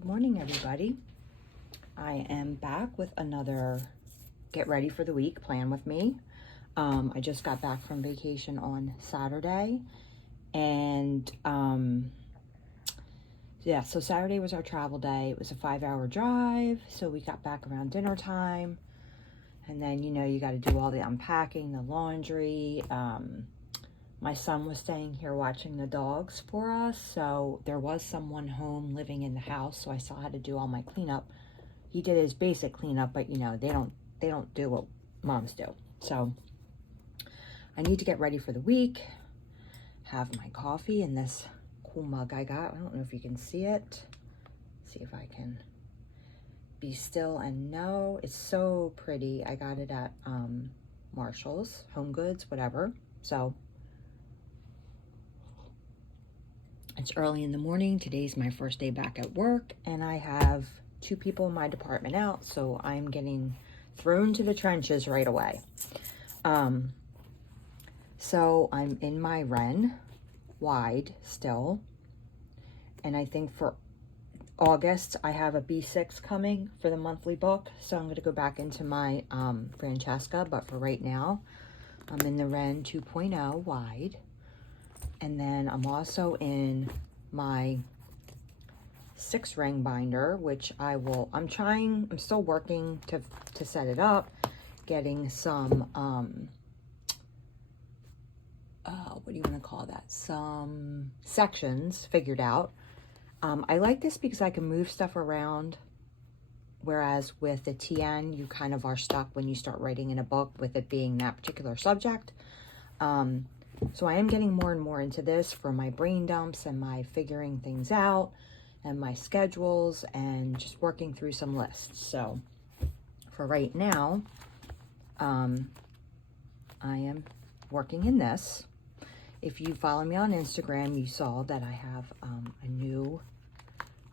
Good morning, everybody. I am back with another get ready for the week plan with me. I just got back from vacation on Saturday, and yeah, so Saturday was our travel day. It was a 5-hour drive, so we got back around dinner time, and then you got to do all the unpacking, the laundry. My son was staying here watching the dogs for us, so there was someone home living in the house, so I still had to do all my cleanup. He did his basic cleanup, but they don't do what moms do. So I need to get ready for the week, have my coffee in this cool mug I got. I don't know if you can see it. See if I can be still and know. It's so pretty. I got it at Marshall's, Home Goods, whatever. So it's early in the morning. Today's my first day back at work, and I have 2 people in my department out, so I'm getting thrown to the trenches right away. So I'm in my Wren wide still, and I think for August I have a B6 coming for the monthly book, so I'm going to go back into my Francesca, but for right now I'm in the Wren 2.0 wide. And then I'm also in my 6 ring binder, which I'm still working to set it up, getting some, what do you want to call that? Some sections figured out. I like this because I can move stuff around, whereas with the TN, you kind of are stuck when you start writing in a book with it being that particular subject. So I am getting more and more into this for my brain dumps and my figuring things out and my schedules and just working through some lists. So for right now, I am working in this. If you follow me on Instagram, you saw that I have a new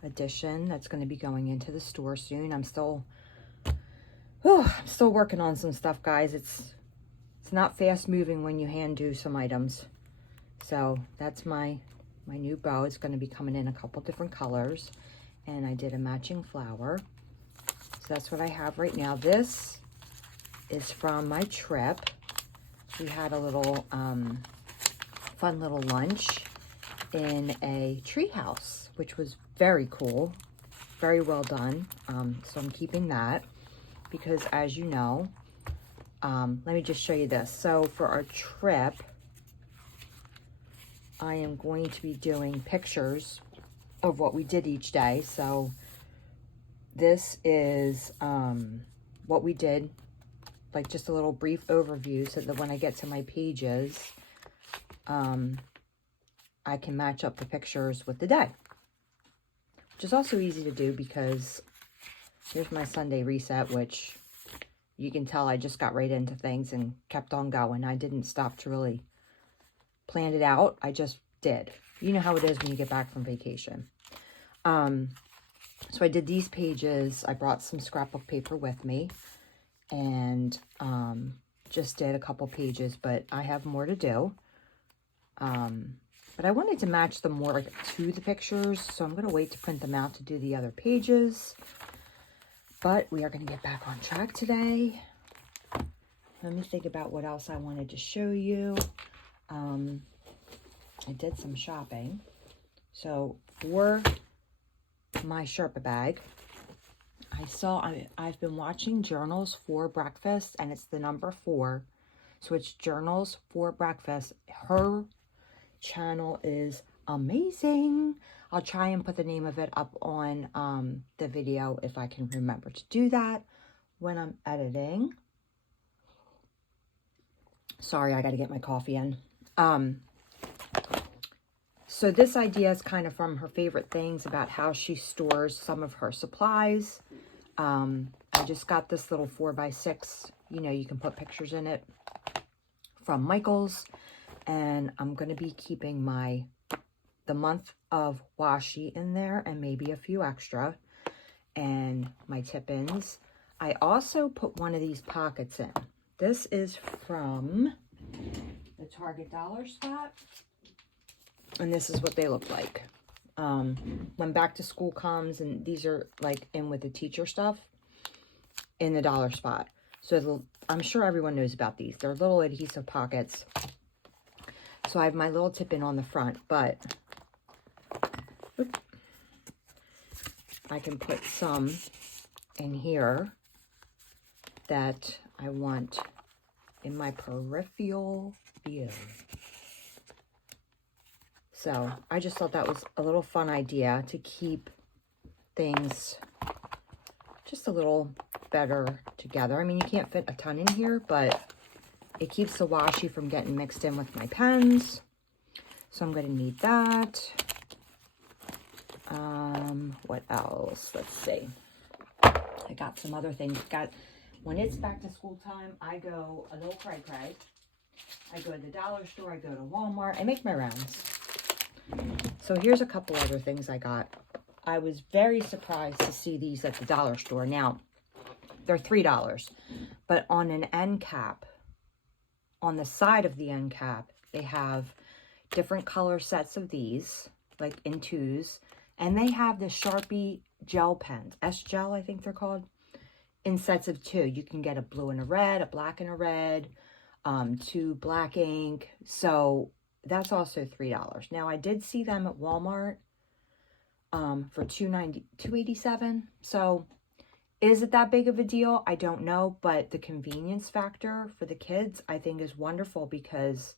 edition that's going to be going into the store soon. I'm still working on some stuff, guys. It's not fast moving when you hand do some items. So that's my new bow. It's going to be coming in a couple different colors, and I did a matching flower. So that's what I have right now. This is from my trip. We had a little fun little lunch in a tree house, which was very cool, very well done. So I'm keeping that because, as you know, let me just show you this. So for our trip, I am going to be doing pictures of what we did each day. So this is what we did, like just a little brief overview, so that when I get to my pages, I can match up the pictures with the day, which is also easy to do because here's my Sunday reset, which you can tell I just got right into things and kept on going. I didn't stop to really plan it out. I just did. You know how it is when you get back from vacation. So I did these pages. I brought some scrapbook paper with me and just did a couple pages, but I have more to do. But I wanted to match them more to the pictures, so I'm going to wait to print them out to do the other pages. But we are going to get back on track today. Let me think about what else I wanted to show you. I did some shopping. So for my Sherpa bag, I've been watching Journals for Breakfast, and it's the number 4. So it's Journals for Breakfast. Her channel is amazing. I'll try and put the name of it up on the video if I can remember to do that when I'm editing. Sorry, I got to get my coffee in. So this idea is kind of from her favorite things about how she stores some of her supplies. I just got this little 4x6. You can put pictures in it from Michael's. And I'm going to be keeping the month of washi in there and maybe a few extra, and my tip-ins. I also put one of these pockets in. This is from the Target Dollar Spot, and this is what they look like. when back to school comes, and these are like in with the teacher stuff in the dollar spot. So I'm sure everyone knows about these. They're little adhesive pockets. So I have my little tip in on the front, but I can put some in here that I want in my peripheral view. So I just thought that was a little fun idea to keep things just a little better together. I mean, you can't fit a ton in here, but it keeps the washi from getting mixed in with my pens. So I'm going to need that. What else? Let's see. I got some other things. When it's back to school time, I go a little cray-cray. I go to the dollar store. I go to Walmart. I make my rounds. So here's a couple other things I got. I was very surprised to see these at the dollar store. Now, they're $3, but on an end cap, on the side of the end cap, they have different color sets of these, like in twos, and they have the Sharpie gel pens, S-Gel, I think they're called, in sets of two. You can get a blue and a red, a black and a red, 2 black ink. So that's also $3. Now, I did see them at Walmart for $287. So is it that big of a deal? I don't know, but the convenience factor for the kids, I think, is wonderful, because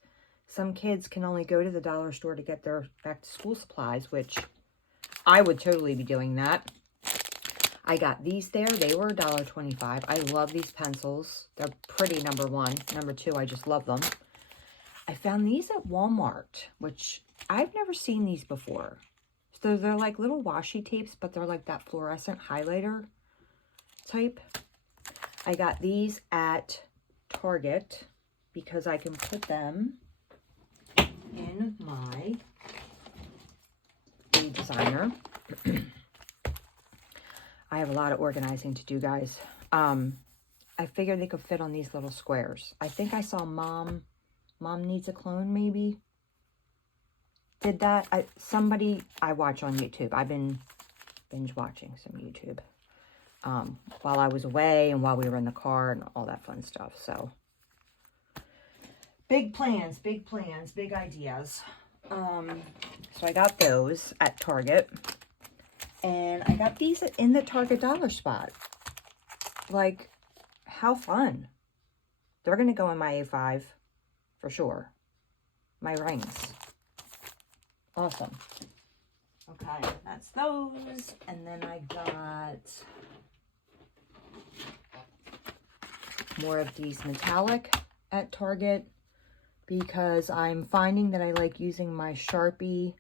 some kids can only go to the dollar store to get their back to school supplies, which I would totally be doing that. I got these there. They were $1.25. I love these pencils. They're pretty, number one. Number two, I just love them. I found these at Walmart, which I've never seen these before. So they're like little washi tapes, but they're like that fluorescent highlighter type. I got these at Target because I can put them in my designer. I have a lot of organizing to do, guys. I figured they could fit on these little squares. I think I saw Mom Needs a Clone, maybe, did that. Somebody I watch on YouTube. I've been binge watching some YouTube while I was away and while we were in the car and all that fun stuff. So big plans, big ideas. So I got those at Target, and I got these in the Target dollar spot. Like, how fun. They're going to go in my A5 for sure. My rings. Awesome. Okay, that's those. And then I got more of these metallic at Target, because I'm finding that I like using my Sharpie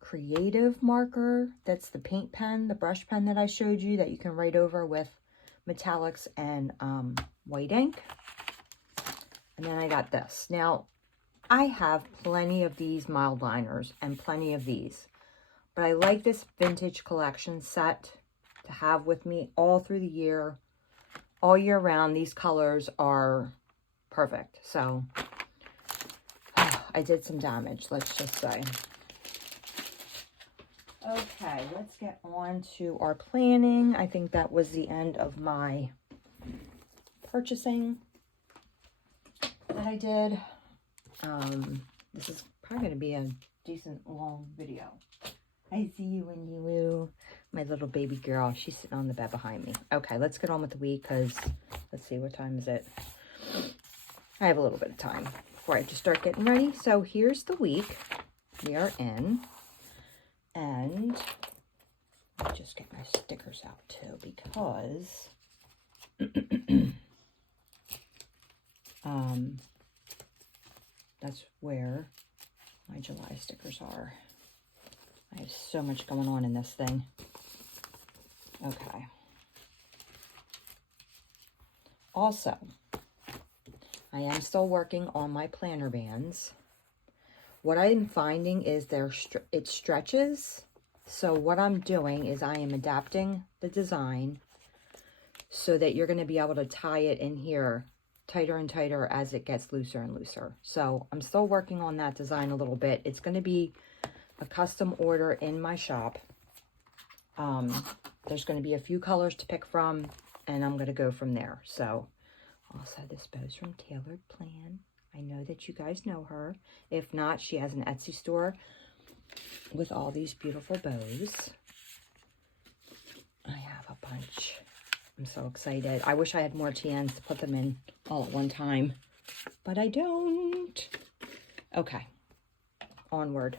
Creative marker. That's the paint pen, the brush pen that I showed you that you can write over with metallics and white ink. And then I got this. Now, I have plenty of these mild liners and plenty of these, but I like this vintage collection set to have with me all through the year, all year round. These colors are perfect. So I did some damage, let's just say. Okay, let's get on to our planning. I think that was the end of my purchasing that I did. This is probably going to be a decent long video. I see you, Wendy Woo. My little baby girl. She's sitting on the bed behind me. Okay, let's get on with the week, because let's see, what time is it? I have a little bit of time before I have to start getting ready. So here's the week we are in. And let me just get my stickers out too, because that's where my July stickers are. I have so much going on in this thing. Okay. Also, I am still working on my planner bands. What I'm finding is it stretches. So what I'm doing is I am adapting the design so that you're going to be able to tie it in here tighter and tighter as it gets looser and looser. So I'm still working on that design a little bit. It's going to be a custom order in my shop. There's going to be a few colors to pick from, and I'm going to go from there. So, also this bow's from Tailored Plan. I know that you guys know her. If not, she has an Etsy store with all these beautiful bows. I have a bunch. I'm so excited. I wish I had more TNs to put them in all at one time, but I don't. Okay, onward.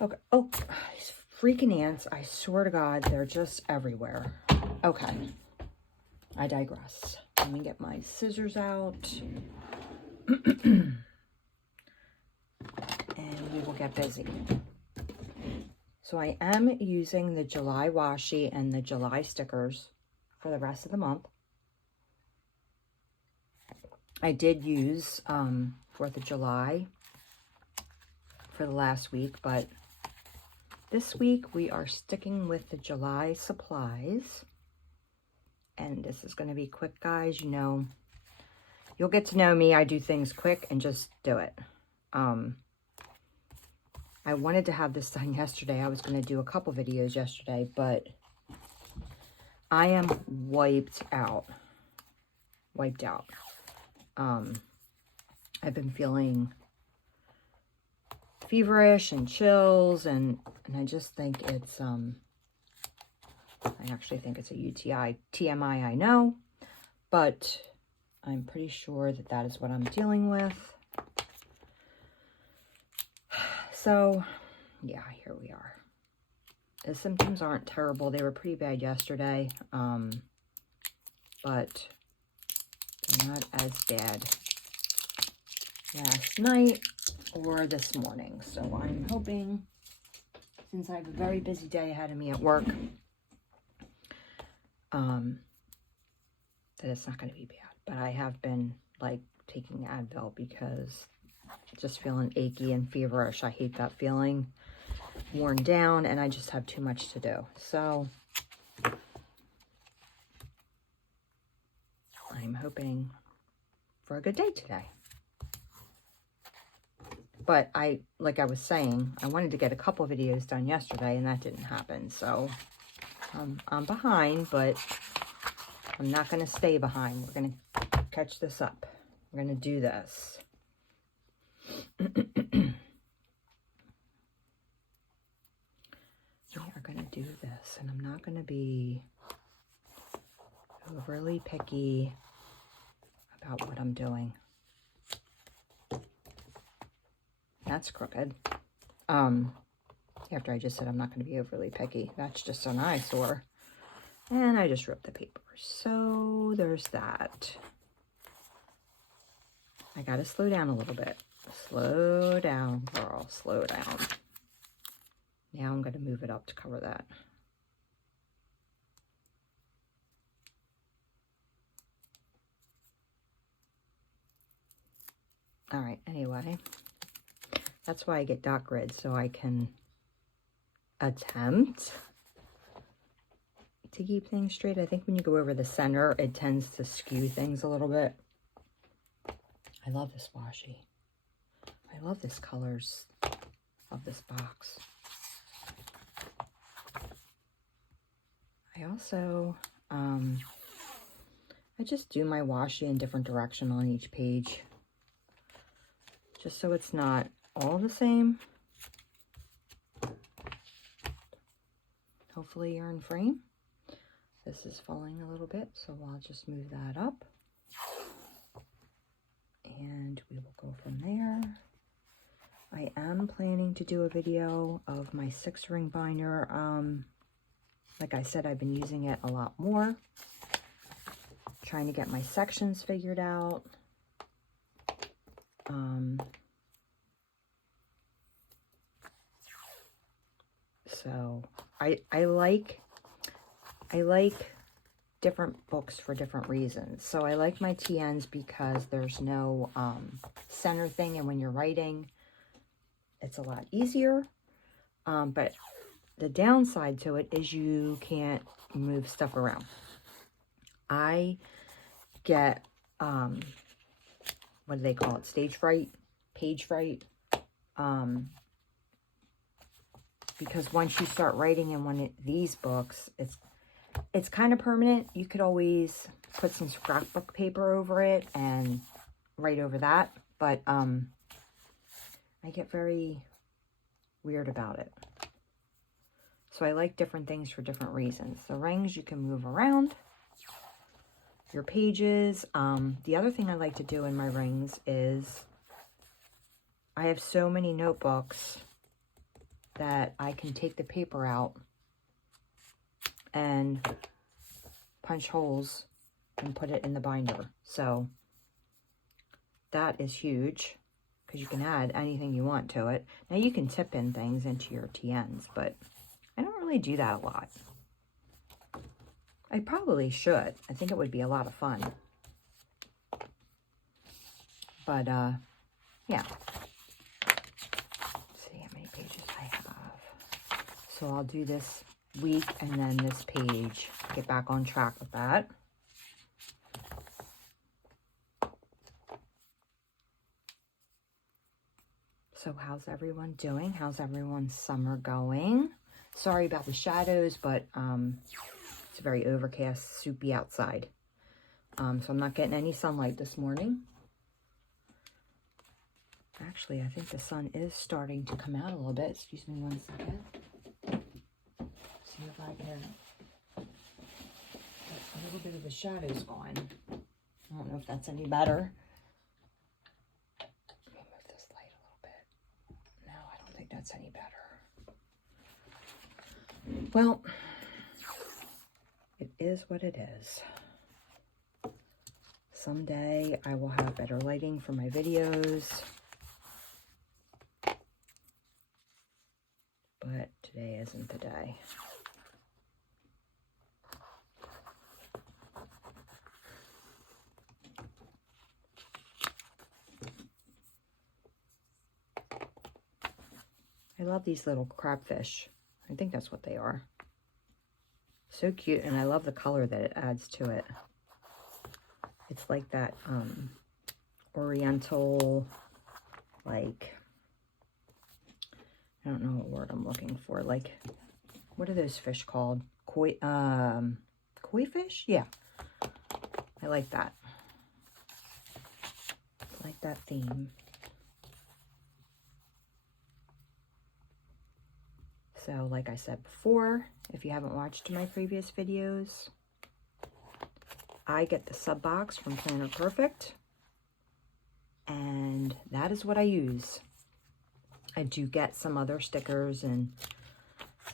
Okay, oh, these freaking ants, I swear to God, they're just everywhere. Okay, I digress. Let me get my scissors out. And we will get busy. So I am using the July washi and the July stickers for the rest of the month. I did use 4th of July for the last week, but this week we are sticking with the July supplies. And this is going to be quick, guys. You know, you'll get to know me. I do things quick and just do it. I wanted to have this done yesterday. I was going to do a couple videos yesterday, but I am wiped out. Wiped out. I've been feeling feverish and chills, and I just think it's, I actually think it's a UTI. TMI, I know, but I'm pretty sure that that is what I'm dealing with. So, yeah, here we are. The symptoms aren't terrible. They were pretty bad yesterday, but they're not as bad last night or this morning. So I'm hoping, since I have a very busy day ahead of me at work, that it's not going to be bad. But I have been, like, taking Adele because just feeling achy and feverish. I hate that feeling. Worn down, and I just have too much to do. So I'm hoping for a good day today. But like I was saying, I wanted to get a couple videos done yesterday, and that didn't happen. So I'm behind, but I'm not going to stay behind. We're going to catch this up. We're going to do this. We are going to do this, and I'm not going to be overly picky about what I'm doing. That's crooked. After I just said I'm not going to be overly picky. That's just an eyesore. And I just ripped the paper. So there's that. I got to slow down a little bit. Slow down, girl. Slow down. Now I'm going to move it up to cover that. All right, anyway. That's why I get dot grid, so I can attempt to keep things straight. I think when you go over the center, it tends to skew things a little bit. I love this washi. I love this colors of this box. I also, I just do my washi in different direction on each page, just so it's not all the same. Hopefully you're in frame. This is falling a little bit, so I'll just move that up. And we will go from there. I am planning to do a video of my 6-ring binder. Like I said, I've been using it a lot more. Trying to get my sections figured out. So I like different books for different reasons. So I like my TNs because there's no center thing, and when you're writing, it's a lot easier. But the downside to it is you can't move stuff around. I get, what do they call it? Stage fright, page fright. Because once you start writing in one of these books, it's kind of permanent. You could always put some scrapbook paper over it and write over that. But I get very weird about it. So I like different things for different reasons. The rings you can move around. Your pages. The other thing I like to do in my rings is I have so many notebooks that I can take the paper out and punch holes and put it in the binder. So that is huge because you can add anything you want to it. Now you can tip in things into your TNs, but I don't really do that a lot. I probably should. I think it would be a lot of fun. But yeah. See how many pages I have. So I'll do this week and then this page. Get back on track with that. So how's everyone doing? How's everyone's summer going? Sorry about the shadows, but it's very overcast, soupy outside. So I'm not getting any sunlight this morning. Actually, I think the sun is starting to come out a little bit. Excuse me one second. See if I can get a little bit of the shadows gone. I don't know if that's any better. Let me move this light a little bit. No, I don't think that's any better. Well, it is what it is. Someday I will have better lighting for my videos. But today isn't the day. I love these little crabfish. I think that's what they are. So cute, and I love the color that it adds to it. It's like that oriental, like, I don't know what word I'm looking for. Like, what are those fish called? Koi fish? Yeah. I like that. I like that theme. So, like I said before, if you haven't watched my previous videos, I get the sub box from Planner Perfect, and that is what I use. I do get some other stickers and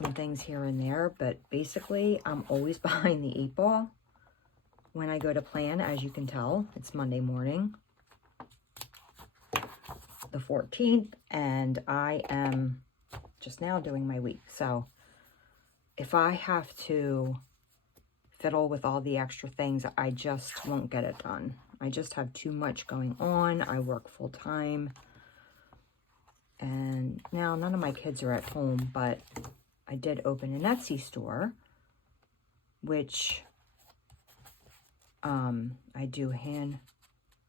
some things here and there, but basically I'm always behind the 8 ball when I go to plan. As you can tell, it's Monday morning, the 14th, and I am just now doing my week. So if I have to fiddle with all the extra things, I just won't get it done. I just have too much going on. I work full time. And now none of my kids are at home, but I did open an Etsy store, which I do hand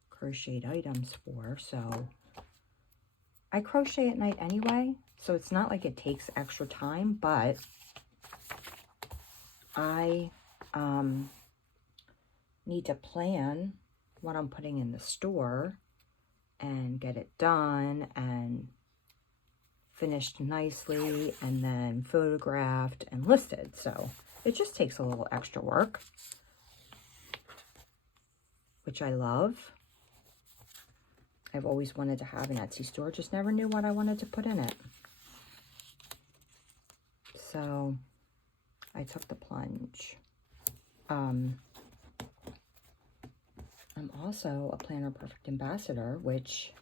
crocheted items for. So I crochet at night anyway, so it's not like it takes extra time, but I need to plan what I'm putting in the store and get it done and finished nicely and then photographed and listed. So it just takes a little extra work, which I love. I've always wanted to have an Etsy store, just never knew what I wanted to put in it. So I took the plunge. I'm also a Planner Perfect ambassador, which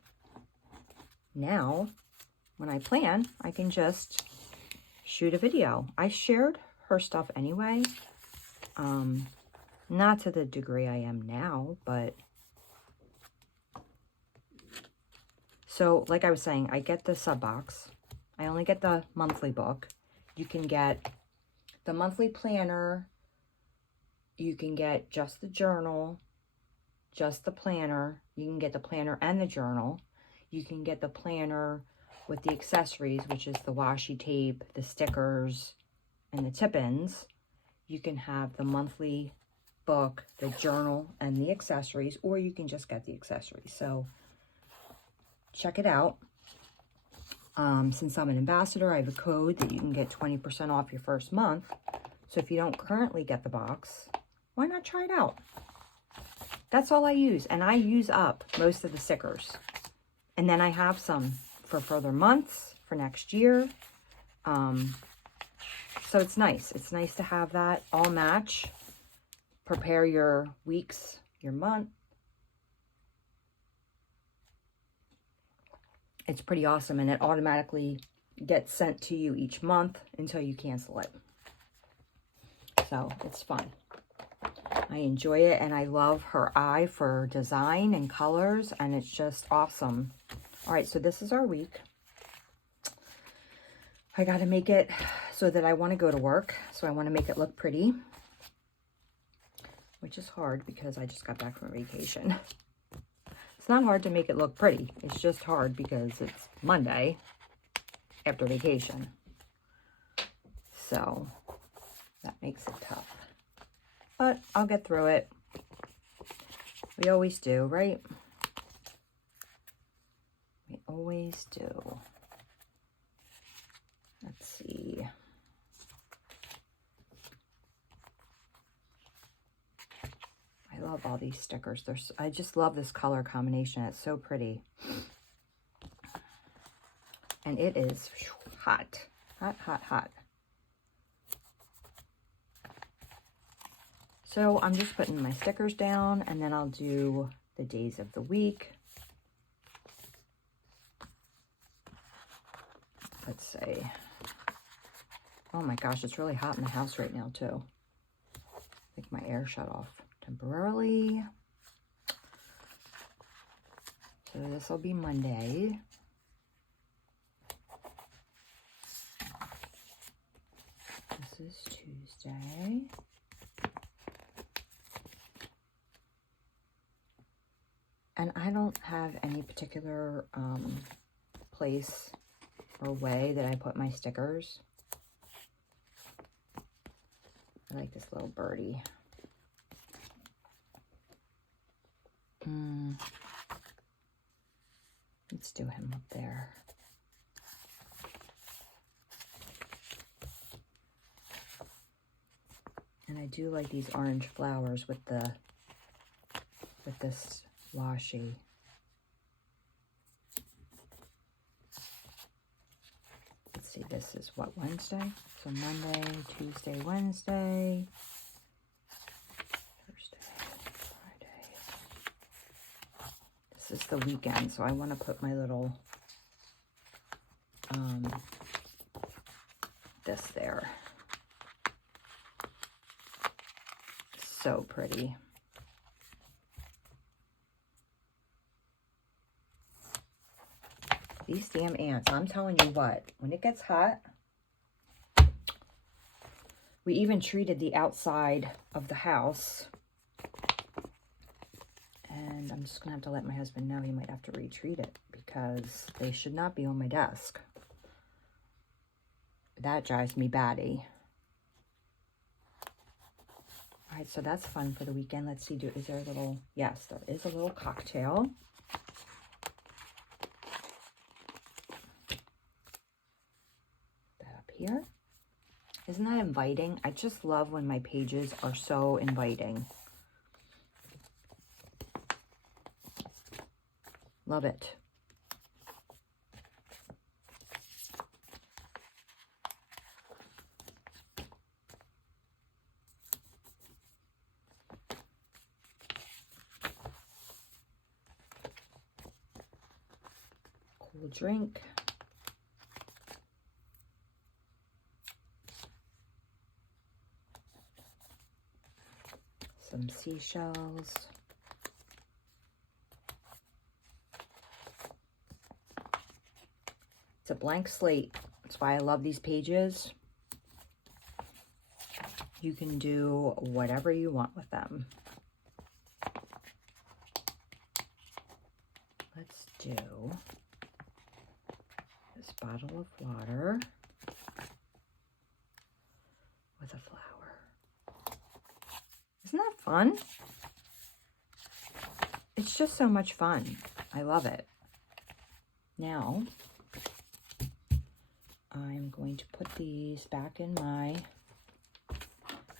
now when I plan, I can just shoot a video. I shared her stuff anyway. Not to the degree I am now, but so like I was saying, I get the sub box. I only get the monthly book. You can get the monthly planner. You can get just the journal, just the planner. You can get the planner and the journal. You can get the planner with the accessories, which is the washi tape, the stickers, and the tip-ins, you can have the monthly book, the journal, and the accessories, or you can just get the accessories. So check it out. Since I'm an ambassador, I have a code that you can get 20% off your first month. So if you don't currently get the box, why not try it out? That's all I use. And I use up most of the stickers. And then I have some for further months, for next year. So it's nice. It's nice to have that all match. Prepare your weeks, your month. It's pretty awesome, and it automatically gets sent to you each month until you cancel it. So it's fun. I enjoy it, and I love her eye for design and colors, and it's just awesome. All right, so this is our week. I got to make it so that I want to go to work, so I want to make it look pretty, which is hard because I just got back from vacation. It's not hard to make it look pretty. It's just hard because it's Monday after vacation. So that makes it tough. But I'll get through it. We always do, right? We always do. Let's see. I love all these stickers. I just love this color combination. It's so pretty. And it is hot. Hot, hot, hot. So I'm just putting my stickers down, and then I'll do the days of the week. Let's see. Oh my gosh, it's really hot in the house right now too. I think my air shut off temporarily. So this will be Monday. This is Tuesday. And I don't have any particular place or way that I put my stickers. I like this little birdie. Let's do him up there. And I do like these orange flowers with this washi. Let's see, this is what, Wednesday? So Monday, Tuesday, Wednesday, Thursday, Friday. This is the weekend, so I want to put my little, this there. So pretty. These damn ants, I'm telling you what, when it gets hot, we even treated the outside of the house. And I'm just going to have to let my husband know he might have to retreat it because they should not be on my desk. That drives me batty. All right, so that's fun for the weekend. Let's see, is there a little, yes, there is a little cocktail. That up here. Isn't that inviting? I just love when my pages are so inviting. Love it. Cool drink. Some seashells. It's a blank slate. That's why I love these pages. You can do whatever you want with them. Let's do bottle of water with a flower. Isn't that fun? It's just so much fun. I love it. Now, I'm going to put these back in my...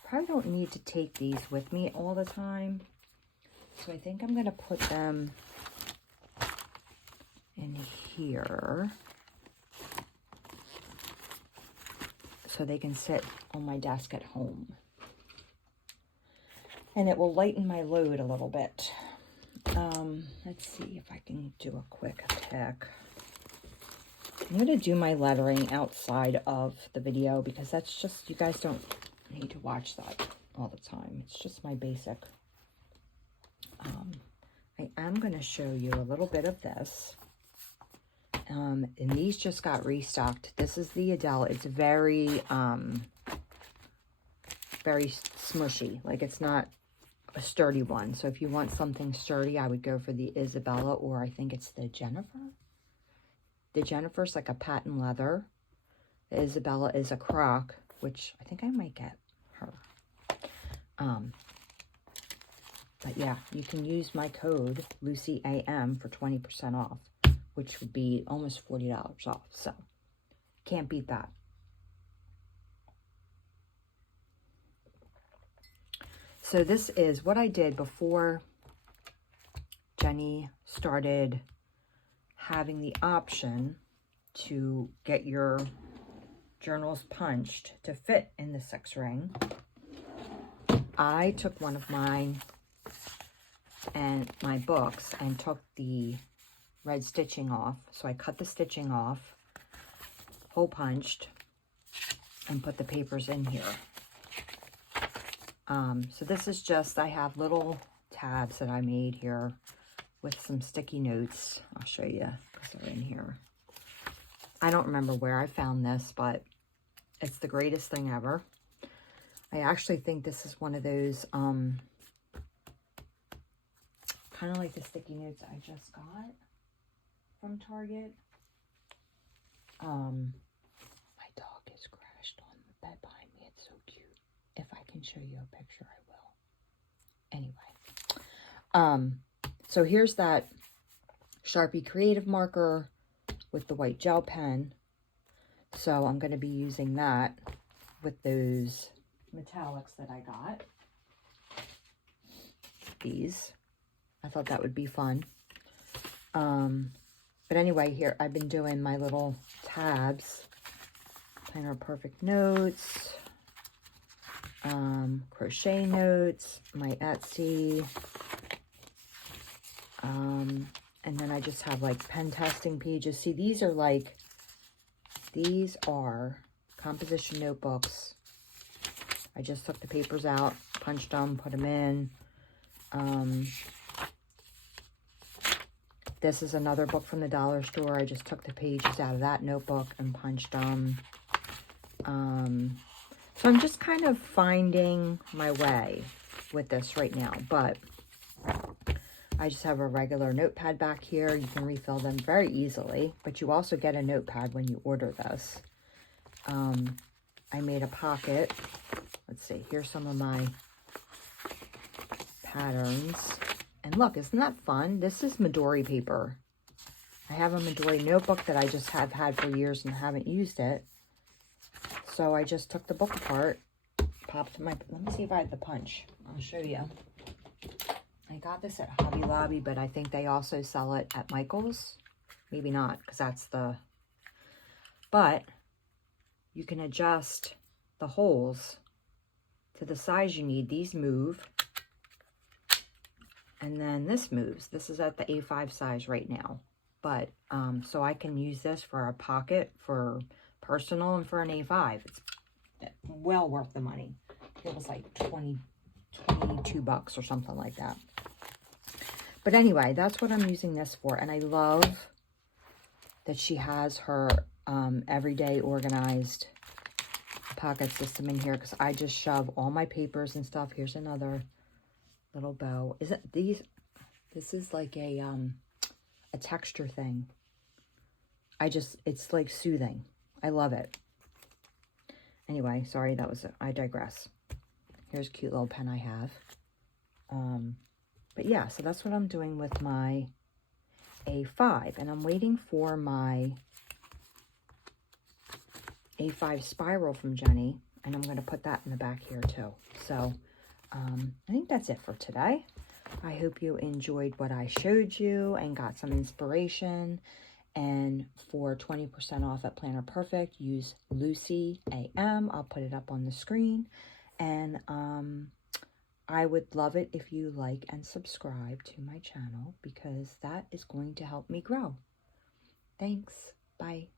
Probably don't need to take these with me all the time. So I think I'm going to put them in here so they can sit on my desk at home. And it will lighten my load a little bit. Let's see if I can do a quick pick. I'm going to do my lettering outside of the video because that's just, you guys don't need to watch that all the time. It's just my basic. I am going to show you a little bit of this. And these just got restocked. This is the Adele. It's very, very smushy. Like, it's not a sturdy one. So if you want something sturdy, I would go for the Isabella, or I think it's the Jennifer. The Jennifer's like a patent leather. The Isabella is a croc, which I think I might get her. But yeah, you can use my code LucyAM for 20% off, which would be almost $40 off. So can't beat that. So this is what I did before Jenny started having the option to get your journals punched to fit in the 6-ring. I took one of mine and my books and took the red stitching off. So I cut the stitching off, hole punched, and put the papers in here. So this is just, I have little tabs that I made here with some sticky notes. I'll show you because they're in here. I don't remember where I found this, but it's the greatest thing ever. I actually think this is one of those, kind of like the sticky notes I just got from Target. My dog is crashed on the bed behind me. It's so cute. If I can show you a picture, I will. Anyway, so here's that Sharpie Creative marker with the white gel pen. So I'm going to be using that with those metallics that I got. These. I thought that would be fun. But anyway, here I've been doing my little tabs. Planner Perfect notes. Crochet notes, my Etsy, and then I just have like pen testing pages. See, these are composition notebooks. I just took the papers out, punched them, put them in. This is another book from the dollar store. I just took the pages out of that notebook and punched them. So I'm just kind of finding my way with this right now, but I just have a regular notepad back here. You can refill them very easily, but you also get a notepad when you order this. I made a pocket. Let's see, here's some of my patterns. And look, isn't that fun? This is Midori paper. I have a Midori notebook that I just have had for years and haven't used it. So I just took the book apart, popped my, let me see if I have the punch. I'll show you. I got this at Hobby Lobby, but I think they also sell it at Michael's. Maybe not, because that's the, but you can adjust the holes to the size you need. These move, and then this moves. This is at the A5 size right now, but so I can use this for a pocket, for personal, and for an A5. It's well worth the money. It was like 22 bucks or something like that. But anyway, that's what I'm using this for. And I love that she has her everyday organized pocket system in here, because I just shove all my papers and stuff. Here's another little bow. Isn't these, this is like a texture thing. it's like soothing. I love it. Anyway, sorry, I digress. Here's a cute little pen I have. But yeah, so that's what I'm doing with my A5. And I'm waiting for my A5 spiral from Jenny. And I'm going to put that in the back here too. So I think that's it for today. I hope you enjoyed what I showed you and got some inspiration. And for 20% off at Planner Perfect, use Lucy AM. I'll put it up on the screen. And I would love it if you like and subscribe to my channel because that is going to help me grow. Thanks. Bye.